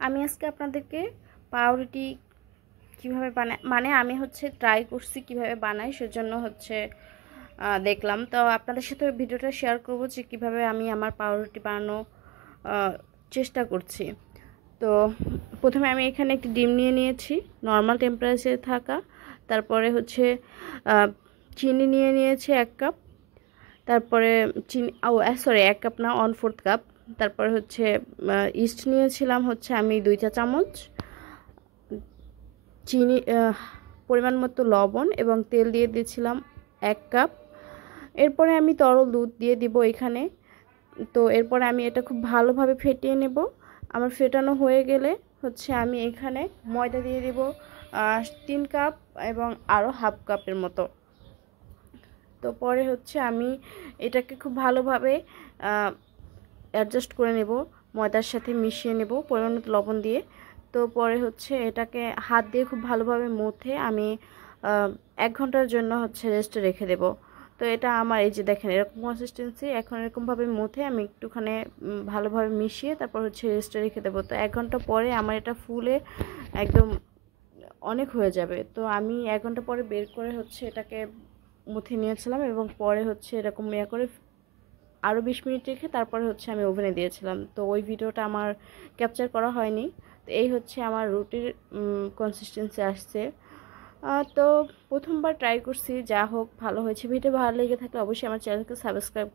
আমি আজকে আপনাদেরকে পাউরুটি কিভাবে বানাই মানে আমি ট্রাই করছি কিভাবে বানাই, সেজন্য দেখলাম। তো আপনাদের সাথে ভিডিওটা শেয়ার করব যে কিভাবে আমি আমার পাউরুটি বানানো চেষ্টা করছি। তো প্রথমে আমি এখানে একটি ডিম নিয়ে নিয়েছি নর্মাল টেম্পারেচারে থাকা। তারপরে চিনি নিয়ে নিয়েছি 1 কাপ। তারপরে চিনি সরি 1 কাপ না, 1/4 কাপ। তারপরে ইস্ট নিয়েছিলাম আমি 2 চা চামচ, চিনি, পরিমাণ মতো লবণ এবং তেল দিয়ে দিয়েছিলাম 1 কাপ। এরপরে আমি তরল দুধ দিয়ে দিব এখানে। তো এরপরে আমি এটা খুব ভালোভাবে ফেটিয়ে নেব। আমার ফেটানো হয়ে গেলে আমি এখানে ময়দা দিয়ে দিব 3 কাপ এবং আরও হাফ কাপের মতো। তো পরে আমি এটাকে খুব ভালোভাবে অ্যাডজাস্ট করে নেব, ময়দার সাথে মিশিয়ে নেব পরিমাণ মতো লবণ দিয়ে। তো পরে এটাকে হাত দিয়ে খুব ভালোভাবে মথে আমি 1 ঘন্টার জন্য রেস্টে রেখে দেব। তো এটা আমার এই যে দেখেন এরকম কনসিস্টেন্সি। এখন এরকমভাবে মথে আমি একটুখানি ভালোভাবে মিশিয়ে তারপর রেস্টে রেখে দেবো। তো 1 ঘন্টা পরে আমার এটা ফুলে একদম অনেক হয়ে যাবে। তো আমি 1 ঘন্টা পরে বের করে এটাকে মুথে নিয়েছিলাম এবং পরে এরকম করে আরও 20 মিনিট রেখে তারপরে আমি ওভেনে দিয়েছিলাম। তো ওই ভিডিওটা আমার ক্যাপচার করা হয়নি। তো এই আমার রুটির কনসিস্টেন্সি আসছে। তো প্রথমবার ট্রাই করছি, যা হোক ভালো হয়েছে। ভিডিও ভালো লেগে থাকলে অবশ্যই আমার চ্যানেলকে সাবস্ক্রাইব